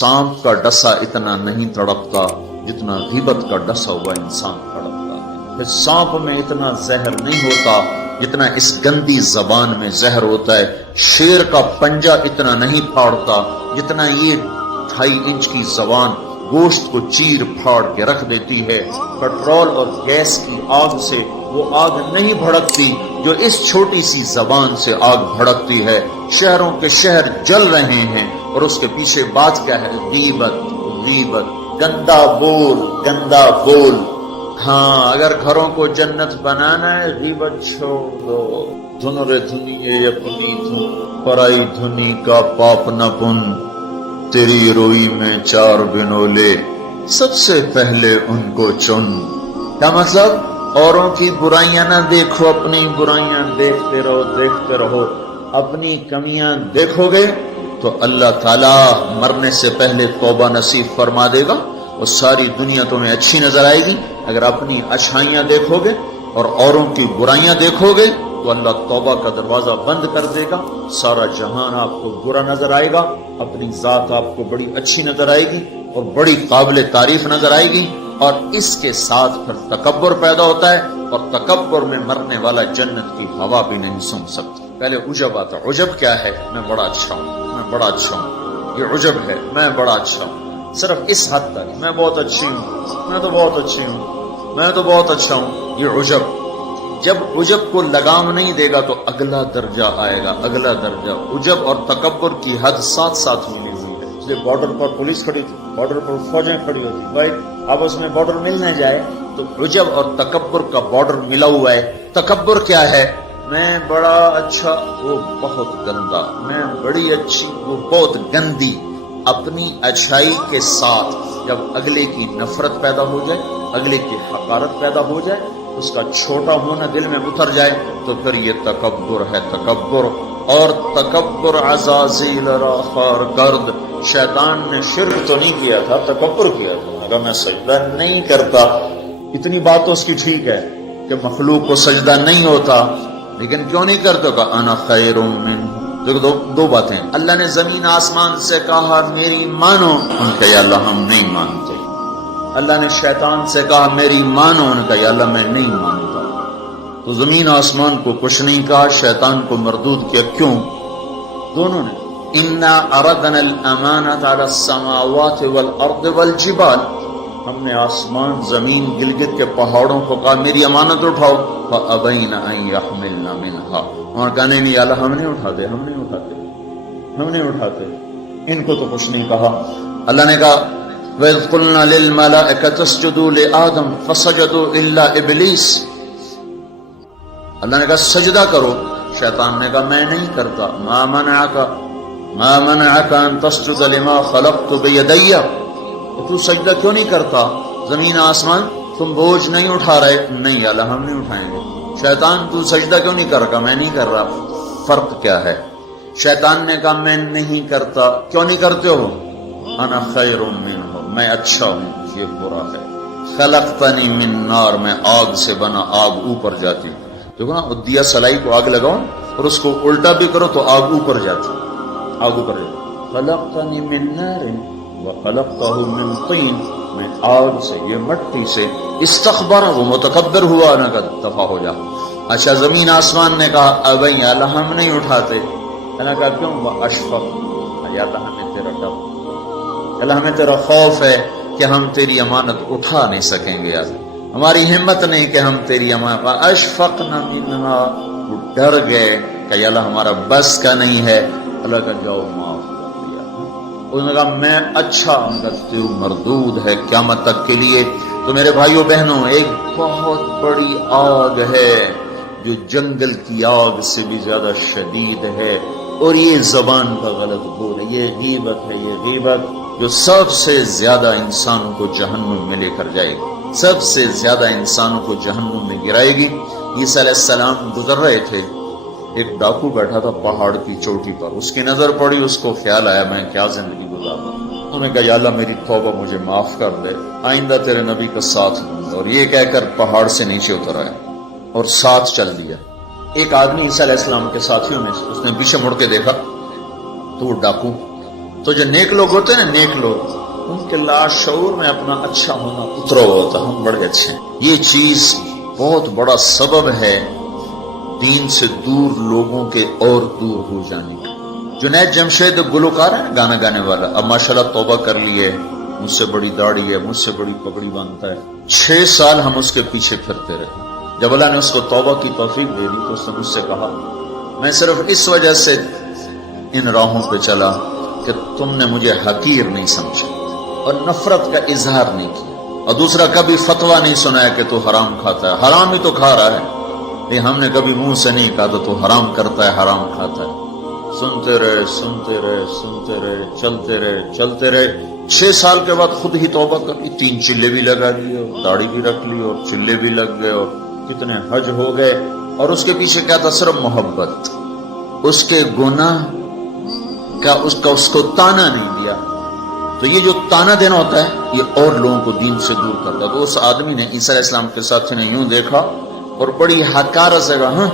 سانپ کا ڈسا اتنا نہیں تڑپتا جتنا غیبت کا ڈسا ہوا انسان تڑپتا ہے. پھر سانپ میں اتنا زہر نہیں ہوتا جتنا اس گندی زبان میں زہر ہوتا ہے. شیر کا پنجہ اتنا نہیں پھاڑتا جتنا یہ 2.5 انچ کی زبان گوشت کو چیر پھاڑ کے رکھ دیتی ہے. پٹرول اور گیس کی آگ سے وہ آگ نہیں بھڑکتی جو اس چھوٹی سی زبان سے آگ بھڑکتی ہے. شہروں کے شہر جل رہے ہیں اور اس کے پیچھے بات کیا ہے؟ غیبت. غیبت، گندا بول، گندا بول. ہاں، اگر گھروں کو جنت بنانا ہے غیبت چھوڑ دو. دھن رے دھنی اپنی دھن، پرائی دھنی کا پاپ نہ پن. تیری روئی میں 4 بنولے، سب سے پہلے ان کو چن. کیا مطلب؟ اوروں کی برائیاں نہ دیکھو، اپنی برائیاں دیکھتے رہو. دیکھتے رہو، اپنی کمیاں دیکھو گے تو اللہ تعالیٰ مرنے سے پہلے توبہ نصیب فرما دے گا اور ساری دنیا تمہیں اچھی نظر آئے گی. اگر اپنی اچھائیاں دیکھو گے اور اوروں کی برائیاں دیکھو گے تو اللہ توبہ کا دروازہ بند کر دے گا. سارا جہان آپ کو برا نظر آئے گا، اپنی ذات آپ کو بڑی اچھی نظر آئے گی اور بڑی قابل تعریف نظر آئے گی. اور اس کے ساتھ پھر تکبر پیدا ہوتا ہے اور تکبر میں مرنے والا جنت کی ہوا بھی نہیں سن سکتا. پہلے عجب آتا. عجب کیا ہے؟ میں بڑا اچھا ہوں، میں بڑا اچھا ہوں. یہ عجب ہے، میں بڑا اچھا ہوں. صرف اس حد تک میں بہت اچھی ہوں، میں تو بہت اچھی ہوں، میں تو بہت اچھا ہوں. یہ عجب. جب عجب کو لگام نہیں دے گا تو اگلا درجہ آئے گا، اگلا درجہ. عجب اور تکبر کی حد ساتھ ساتھ ملی ہوئی ہے. اس لیے بارڈر پر پولیس کھڑی تھی، بارڈر پر فوجیں کھڑی ہوتی. بھائی آپس میں بارڈر ملنے جائے تو عجب اور تکبر کا بارڈر ملا ہوا ہے. تکبر کیا ہے؟ میں بڑا اچھا، وہ بہت گندا. میں بڑی اچھی، وہ بہت گندی. اپنی اچھائی کے ساتھ جب اگلے کی نفرت پیدا ہو جائے، اگلے کی حقارت پیدا ہو جائے، اس کا چھوٹا ہونا دل میں اتر جائے تو پھر یہ تکبر ہے. تکبر. اور تکبر عزازیل را خار گرد. شیطان نے شرک تو نہیں کیا تھا، تکبر کیا تھا. اگر میں سجدہ نہیں کرتا، اتنی بات تو اس کی ٹھیک ہے کہ مخلوق کو سجدہ نہیں ہوتا، لیکن کیوں نہیں کرتا؟ کہ انا خیر منہ. دو باتیں. اللہ نے زمین آسمان سے کہا میری مانو، ان کا یا اللہ ہم نہیں مانتے. اللہ نے شیطان سے کہا میری مانو، ان کا یا اللہ میں نہیں مانتا. تو زمین آسمان کو کچھ نہیں کہا، شیطان کو مردود کیا. کیوں؟ دونوں نے. انا اردنا الامانۃ علی السماوات والارض والجبال. ہم نے آسمان، زمین، گلگت کے پہاڑوں کو کہا میری امانت اٹھاؤ. فابین ان یحملن منها. اور کہا نہیں اللہ ہم نہیں اٹھاتے، ہم نہیں اٹھاتے، ہم نہیں اٹھاتے. ان کو تو کچھ نہیں کہا. اللہ نے کہا وَإِذْ قُلْنَا لِلْمَلَائِكَةِ اسْجُدُوا لِآدَمَ فَسَجَدُوا إِلَّا إِبْلِيسَ. اللہ نے کہا سجدہ کرو. شیطان نے کہا میں نہیں کرتا. مَا مَنَعَكَ أَن تَسْجُدَ لِمَا خَلَقْتُ بِيَدَيَّ. تو سجدہ کیوں نہیں کرتا؟ زمین آسمان تم بوجھ نہیں اٹھا رہے. نہیں اللہ ہم نہیں اٹھائیں گے. شیطان تو سجدہ کیوں نہیں کر رہا؟ میں نہیں کر رہا. فرق کیا ہے؟ شیطان نے کہا میں نہیں کرتا. کیوں نہیں کرتے ہو؟ انا خیر منہ، میں اچھا ہوں، یہ برا ہے. خلقتنی من نار، میں آگ سے بنا، آگ اوپر جاتی. دیکھو نا، دیا سلائی کو آگ لگاؤ اور اس کو الٹا بھی کرو تو آگ اوپر جاتی، آگ اوپر جاتی. خلقتنی من نار وخلقتہ من طین. میں آگ سے، یہ مٹی سے. استکبر، وہ متکبر ہوا، نہ کہ دفع ہو جا. اچھا زمین آسمان نے کہا ابھی اللہ ہم نہیں اٹھاتے. اللہ کہا کیوں؟ اشفق، یا اللہ ہمیں تیرا ڈر، اللہ ہمیں تیرا خوف ہے کہ ہم تیری امانت اٹھا نہیں سکیں گے. یار ہماری ہمت نہیں کہ ہم تیری امانت. اشفقنا منہا، وہ ڈر گئے کہ اللہ ہمارا بس کا نہیں ہے. اللہ کا جاؤ معاف کر دیا. انہوں نے کہا میں اچھا ہوں، مردود ہے قیامت تک کے لیے. تو میرے بھائیوں بہنوں، ایک بہت بڑی آگ ہے جو جنگل کی آگ سے بھی زیادہ شدید ہے، اور یہ زبان کا غلط بول ہے. یہ غیبت ہے. یہ غیبت جو سب سے زیادہ انسانوں کو جہنم میں لے کر جائے گی، سب سے زیادہ انسانوں کو جہنم میں گرائے گی. عیسیٰ علیہ السلام گزر رہے تھے، ایک ڈاکو بیٹھا تھا پہاڑ کی چوٹی پر. اس کی نظر پڑی، اس کو خیال آیا میں کیا زندگی گزارا. انہوں نے کہا یا اللہ میری توبہ، مجھے معاف کر دے، آئندہ تیرے نبی کا ساتھ دوں گا. اور یہ کہہ کر پہاڑ سے نیچے اتر آیا اور ساتھ چل دیا. ایک آدمی عیسیٰ علیہ السلام کے ساتھیوں میں سے، اس نے پیچھے مڑ کے دیکھا تو وہ ڈاکو تو جو نیک لوگ ہوتے ہیں نا، نیک لوگ، ان کے لاشعور میں اپنا اچھا ہونا اترا ہوتا، ہم بڑے اچھے ہیں۔ یہ چیز بہت بڑا سبب ہے دین سے دور لوگوں کے اور دور ہو جانے کا۔ جنید جمشید گلوکار ہے نا، گانا گانے والا، اب ماشاءاللہ توبہ کر لی ہے، مجھ سے بڑی داڑھی ہے، مجھ سے بڑی پگڑی باندھتا ہے۔ 6 سال ہم اس کے پیچھے پھرتے رہے۔ جب اللہ نے اس کو توبہ کی توفیق دے دی تو اس نے مجھ سے کہا، میں صرف اس وجہ سے ان راہوں پہ چلا کہ تم نے مجھے حقیر نہیں سمجھا اور نفرت کا اظہار نہیں کیا، اور دوسرا کبھی فتویٰ نہیں سنایا کہ تو حرام کھاتا ہے، حرام ہی تو کھا رہا ہے، یہ ہم نے کبھی منہ سے نہیں کہا تو حرام کرتا ہے، حرام کھاتا ہے۔ سنتے رہے سنتے رہے سنتے رہے، چلتے رہے چلتے رہے۔ 6 سال کے بعد خود ہی توبہ کر لی، 3 چلے بھی لگا لیے اور داڑھی بھی رکھ لی اور چلے بھی لگ گئے اور کتنے حج ہو گئے، اور اس کے پیچھے کیا تھا؟ صرف محبت۔ اس کے گناہ کا اس کو تانا نہیں دیا۔ تو یہ جو تانا دینا ہوتا ہے یہ اور لوگوں کو دین سے دور کرتا ہے۔ تو اس آدمی نے عیسیٰ علیہ السلام کے ساتھی نے یوں دیکھا اور بڑی حقارت سے کہا، ہاں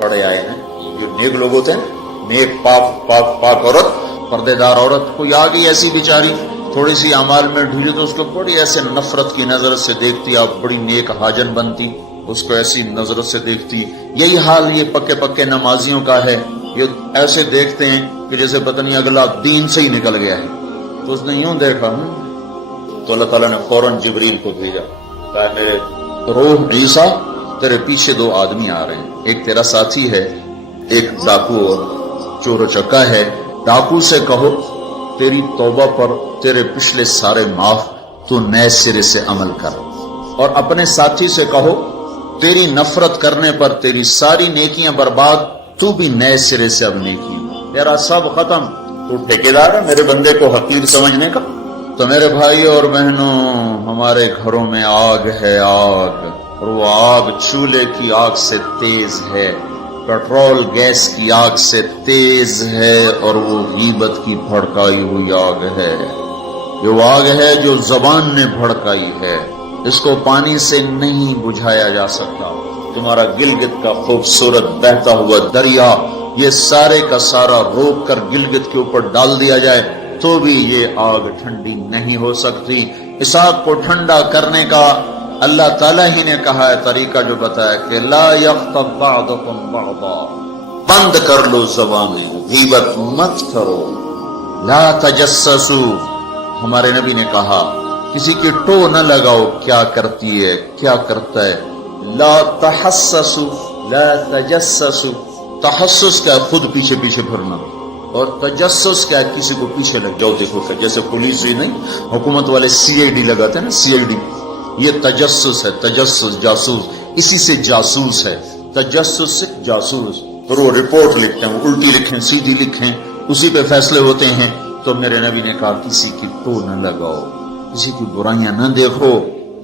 پڑے آئے ہیں جو نیک لوگ ہوتے ہیں، نیک پاک عورت، پردے دار عورت، کوئی آ گئی ایسی بیچاری تھوڑی سی اعمال میں ڈھیلی تو اس کو بڑی ایسے نفرت کی نظر سے دیکھتی، آپ بڑی نیک حاجن بنتی، اس کو ایسی نظر سے دیکھتی۔ یہی حال یہ پکے نمازیوں کا ہے، یہ ایسے دیکھتے ہیں کہ جیسے پتہ نہیں اگلا دین سے ہی نکل گیا ہے۔ تو اس نے یوں دیکھا، تو اللہ تعالیٰ نے فوراً جبریل کو بھیجا، کہا میرے روح عیسیٰ تیرے پیچھے 2 آدمی آ رہے ہیں، ایک تیرا ساتھی ہے، ایک ڈاکو اور چور و چکا ہے۔ ڈاکو سے کہو تیری توبہ پر تیرے پچھلے سارے معاف، تو نئے سرے سے عمل کر، اور اپنے ساتھی سے کہو تیری نفرت کرنے پر تیری ساری نیکیاں برباد، تو بھی نئے سرے سے اب نیکی، تیرا سب ختم، تو ٹھیکیدار ہے میرے بندے کو حقیر سمجھنے کا۔ تو میرے بھائی اور بہنوں، ہمارے گھروں میں آگ ہے، آگ، اور وہ آگ چولہے کی آگ سے تیز ہے، پیٹرول گیس کی آگ سے تیز ہے، اور وہ غیبت کی بھڑکائی ہوئی آگ ہے۔ یہ وہ آگ ہے جو زبان نے بھڑکائی ہے، اس کو پانی سے نہیں بجھایا جا سکتا۔ تمہارا گلگت کا خوبصورت بہتا ہوا دریا، یہ سارے کا سارا روک کر گلگت کے اوپر ڈال دیا جائے تو بھی یہ آگ ٹھنڈی نہیں ہو سکتی۔ اس آگ کو ٹھنڈا کرنے کا اللہ تعالیٰ ہی نے کہا ہے طریقہ، جو بتایا کہ لا یغتب بعضکم بعضا، بند کر لو زبانیں، غیبت مت کرو، لا تجسسوا، ہمارے نبی نے کہا کسی کی ٹو نہ لگاؤ، کیا کرتی ہے کیا کرتا ہے، لا تحسسوا لا تجسسوا، تحسس کیا خود پیچھے پھرنا، اور تجسس کیا کسی کو پیچھے لگ جاؤ، دیکھو جیسے پولیس ہی نہیں، حکومت والے CID لگاتے ہیں نا، CID، یہ تجسس ہے، تجسس جاسوس، اسی سے جاسوس ہے، تجسس سے جاسوس، اور وہ رپورٹ لکھتے ہیں، وہ الٹی لکھیں سیدھی لکھیں، اسی پہ فیصلے ہوتے ہیں۔ تو میرے نبی نے کہا کسی کی ٹو نہ لگاؤ، کسی کی برائیاں نہ دیکھو،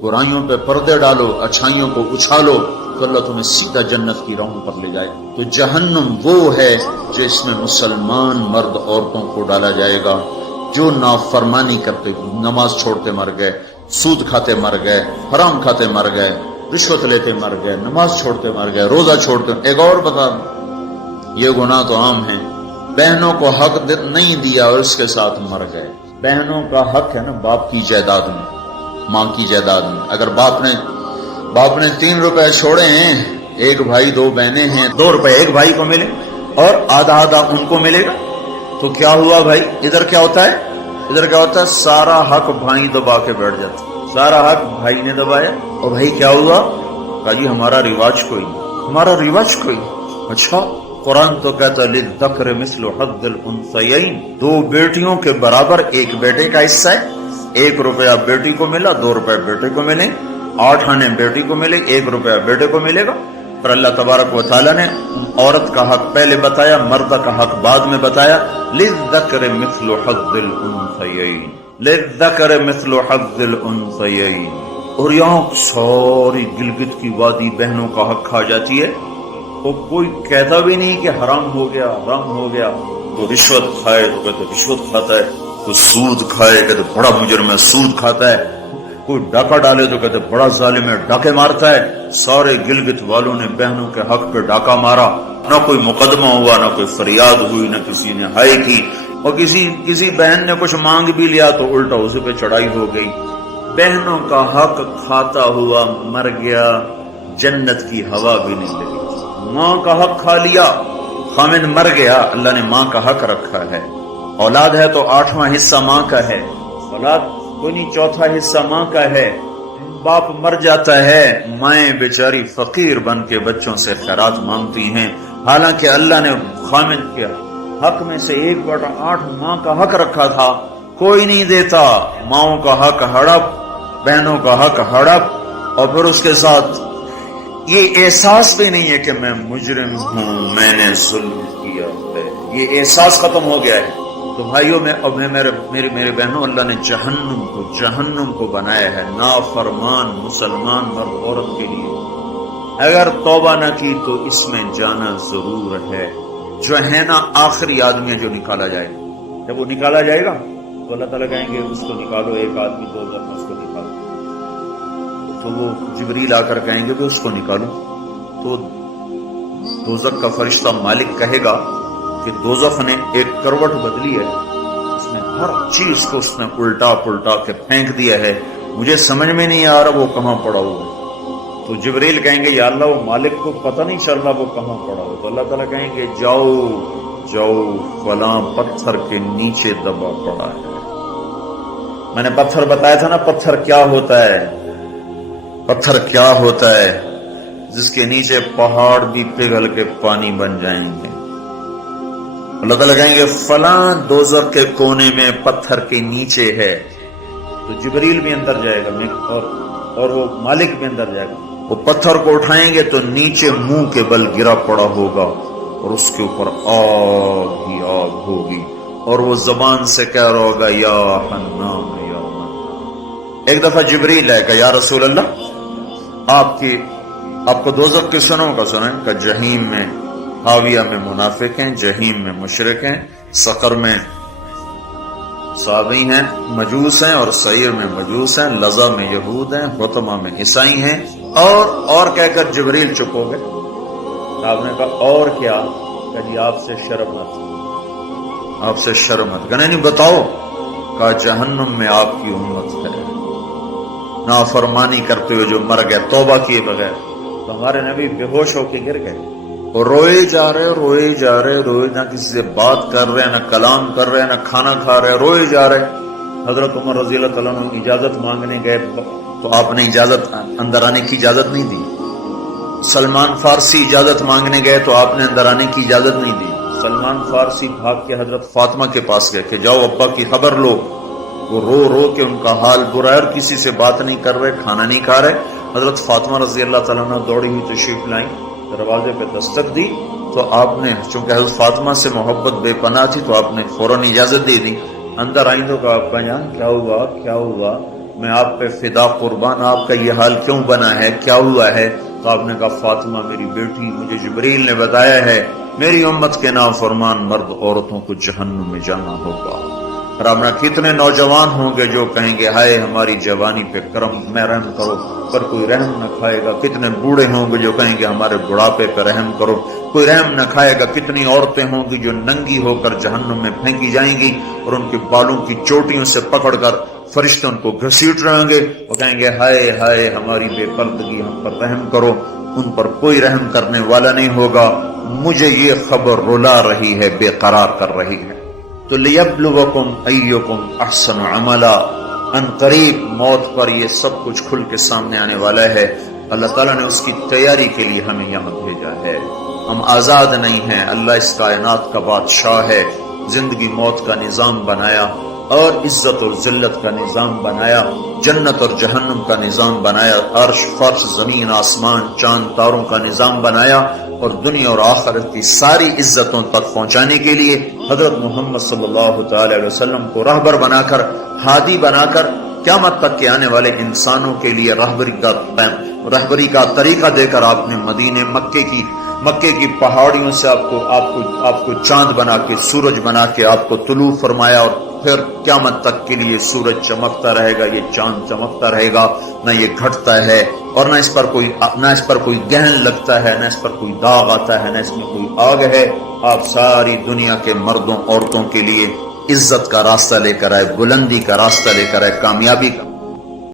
برائیوں پہ پردے ڈالو، اچھائیوں کو اچھالو، تو اللہ تمہیں سیدھا جنت کی راہوں پر لے جائے۔ تو جہنم وہ ہے جس میں مسلمان مرد عورتوں کو ڈالا جائے گا جو نافرمانی کرتے، نماز چھوڑتے مر گئے، سود کھاتے مر گئے، حرام کھاتے مر گئے، رشوت لیتے مر گئے، نماز چھوڑتے مر گئے، روزہ چھوڑتے۔ ایک اور بتا، یہ گناہ تو عام ہے، بہنوں کو حق نہیں دیا اور اس کے ساتھ مر گئے۔ بہنوں کا حق ہے نا باپ کی جائیداد میں، ماں کی جائیداد میں۔ اگر باپ نے 3 روپے چھوڑے ہیں، ایک بھائی 2 بہنیں ہیں، 2 روپے ایک بھائی کو ملے اور آدھا ان کو ملے گا، تو کیا ہوا بھائی؟ ادھر کیا ہوتا ہے سارا حق بھائی دبا کے بیٹھ جاتا، سارا حق بھائی نے دبایا، اور بھائی کیا ہوا؟ کہا جی ہمارا رواج کوئی۔ اچھا قرآن تو کہتا ہے للذکر مثل حظ الانثیین، 2 بیٹیوں کے برابر ایک بیٹے کا حصہ ہے، 1 روپیہ بیٹی کو ملا، 2 روپے بیٹے کو ملے، 8 آنے بیٹی کو ملے، 1 روپیہ بیٹے کو ملے گا۔ پر اللہ تبارک و تعالیٰ نے عورت کا حق پہلے بتایا، مرد کا حق بعد میں بتایا، للذکر مثل حظ الانثیین، للذکر مثل حظ الانثیین۔ اور یہاں ساری گلگت کی وادی بہنوں کا حق کھا جاتی ہے، تو کوئی کہتا بھی نہیں کہ حرام ہو گیا، تو رشوت کھائے تو کہتے رشوت کھاتا ہے، کوئی سود کھائے کہتے بڑا مجرم ہے سود کھاتا ہے، کوئی ڈاکہ ڈالے تو کہتے بڑا ظالم ہے ڈاکے مارتا ہے۔ سارے گلگت والوں نے بہنوں کے حق پہ ڈاکہ مارا، نہ کوئی مقدمہ ہوا، نہ کوئی فریاد ہوئی، نہ کسی نے ہائے کی، اور کسی بہن نے کچھ مانگ بھی لیا تو الٹا اس پہ چڑھائی ہو گئی. بہنوں کا حق کھاتا ہوا مر گیا، جنت کی ہوا بھی نہیں لگی. ماں کا حق کھا لیا، خامد مر گیا، اللہ نے ماں کا حق رکھا ہے. اولاد ہے تو 8واں حصہ ماں کا ہے، اولاد کوئی نہیں 4تھا حصہ ماں کا ہے. باپ مر جاتا ہے، مائیں بیچاری فقیر بن کے بچوں سے خیرات مانگتی ہیں، حالانکہ اللہ نے خامد کے حق میں سے 1/8 ماں کا حق رکھا تھا، کوئی نہیں دیتا. ماؤں کا حق ہڑپ، بہنوں کا حق ہڑپ، اور پھر اس کے ساتھ یہ احساس بھی نہیں ہے کہ میں مجرم ہوں، میں نے ظلم کیا ہے. یہ احساس ختم ہو گیا ہے. تو بھائیوں میں اب میرے بہنوں، اللہ نے جہنم کو بنایا ہے نافرمان مسلمان مرد عورت کے لیے. اگر توبہ نہ کی تو اس میں جانا ضرور ہے. جو ہے نا آخری آدمی ہے جو نکالا جائے گا. جب وہ نکالا جائے گا تو اللہ تعالیٰ کہیں گے اس کو نکالو، ایک آدمی 2 دفعہ اس کو نکالو. تو وہ جبریل آ کر کہیں گے کہ اس کو نکالو. تو دوزخ کا فرشتہ مالک کہے گا کہ دوزخ نے ایک کروٹ بدلی ہے، اس نے ہر چیز کو اس نے الٹا پلٹا کے پھینک دیا ہے، مجھے سمجھ میں نہیں آ رہا وہ کہاں پڑا ہوا ہے. تو جبریل کہیں گے یا اللہ وہ مالک کو پتہ نہیں چل رہا وہ کہاں پڑا ہوا. تو اللہ تعالیٰ کہیں گے جاؤ فلاں پتھر کے نیچے دبا پڑا ہے. میں نے پتھر بتایا تھا نا، پتھر کیا ہوتا ہے، پتھر کیا ہوتا ہے جس کے نیچے پہاڑ بھی پگھل کے پانی بن جائیں گے. اللہ تعالیٰ کہیں گے فلاں دوزخ کے کونے میں پتھر کے نیچے ہے. تو جبریل بھی اندر جائے گا اور وہ مالک بھی اندر جائے گا. وہ پتھر کو اٹھائیں گے تو نیچے منہ کے بل گرا پڑا ہوگا اور اس کے اوپر آگ ہی آگ ہوگی، اور وہ زبان سے کہہ رہا ہوگا یا حنان یا حنان. ایک دفعہ جبریل آئے گا یا رسول اللہ آپ کو دوزخ کے سنوں کا سنیں کہ جہیم میں حاویہ میں منافق ہیں، جہیم میں مشرک ہیں، سقر میں صابئی ہیں مجوس ہیں، اور سعیر میں مجوس ہیں، لظہ میں یہود ہیں، حطمہ میں عیسائی ہیں. اور کہہ کر جبریل چپ ہو گئے. آپ نے کہا اور کیا؟ کہ جی آپ سے شرم مت، آپ سے شرم مت. کہنے نہیں بتاؤ. کہا جہنم میں آپ کی امت ہے، نافرمانی کرتے ہوئے جو مر گئے توبہ کیے بغیر. تو ہمارے نبی بے ہوش ہو کے گر گئے اور روئے جا رہے، نہ کسی سے بات کر رہے، نہ کلام کر رہے، نہ کھانا کھا رہے، روئے جا رہے. حضرت عمر رضی اللہ تعالیٰ عنہ اجازت مانگنے گئے تو آپ نے اندر آنے کی اجازت نہیں دی. سلمان فارسی اجازت مانگنے گئے تو آپ نے اندر آنے کی اجازت نہیں دی. سلمان فارسی بھاگ کے حضرت فاطمہ کے پاس گئے کہ جاؤ ابا کی خبر لو. وہ رو کے ان کا حال برا ہے اور کسی سے بات نہیں کر رہے، کھانا نہیں کھا رہے. حضرت فاطمہ رضی اللہ تعالیٰ عنہ دوڑی ہوئی تشریف لائیں، دروازے پہ دستک دی تو آپ نے، چونکہ حضرت فاطمہ سے محبت بے پناہ تھی، تو آپ نے فوراً اجازت دے دی. اندر آئیں تو کہا ابا جان کیا ہوا، میں آپ پہ فدا قربان، آپ کا یہ حال کیوں بنا ہے، کیا ہوا ہے؟ تو آپ نے کہا فاطمہ میری بیٹی، مجھے جبریل نے بتایا ہے میری امت کے نافرمان مرد عورتوں کو جہنم میں جانا ہوگا. رامنا کتنے نوجوان ہوں گے جو کہیں گے ہائے ہماری جوانی پہ کرم میں رحم کرو، پر کوئی رحم نہ کھائے گا. کتنے بوڑھے ہوں گے جو کہیں گے ہمارے بڑھاپے پہ رحم کرو، کوئی رحم نہ کھائے گا. کتنی عورتیں ہوں گی جو ننگی ہو کر جہنم میں پھینکی جائیں گی اور ان کے بالوں کی چوٹیوں سے پکڑ کر فرشتے ان کو گھسیٹ رہیں گے. وہ کہیں گے ہائے ہائے ہماری بے پردگی، ہم پر رحم کرو. ان پر کوئی رحم کرنے والا نہیں ہوگا. مجھے یہ خبر رلا رہی ہے، بے قرار کر رہی ہے. تو لیبلوکم ایکم احسن عملا، ان قریب موت پر یہ سب کچھ کھل کے سامنے آنے والا ہے. اللہ تعالیٰ نے اس کی تیاری کے لیے ہمیں یہاں بھیجا ہے. ہم آزاد نہیں ہیں. اللہ اس کائنات کا بادشاہ ہے. زندگی موت کا نظام بنایا اور عزت اور ذلت کا نظام بنایا، جنت اور جہنم کا نظام بنایا، عرش فرش زمین آسمان چاند تاروں کا نظام بنایا، اور دنیا اور آخرت کی ساری عزتوں تک پہنچانے کے لیے حضرت محمد صلی اللہ تعالی علیہ وسلم کو رہبر بنا کر، ہادی بنا کر، قیامت تک کے آنے والے انسانوں کے لیے رہبری کا طریقہ دے کر آپ نے مدینے مکے کی پہاڑیوں سے آپ کو چاند بنا کے، سورج بنا کے آپ کو طلوع فرمایا، اور پھر قیامت تک کے لیے سورج چمکتا رہے گا، یہ چاند چمکتا رہے گا، نہ یہ گھٹتا ہے اور نہ اس پر کوئی گہن لگتا ہے، نہ اس پر کوئی داغ آتا ہے، نہ اس میں کوئی آگ ہے. آپ ساری دنیا کے مردوں عورتوں کے لیے عزت کا راستہ لے کر آئے، بلندی کا راستہ لے کر آئے، کامیابی کا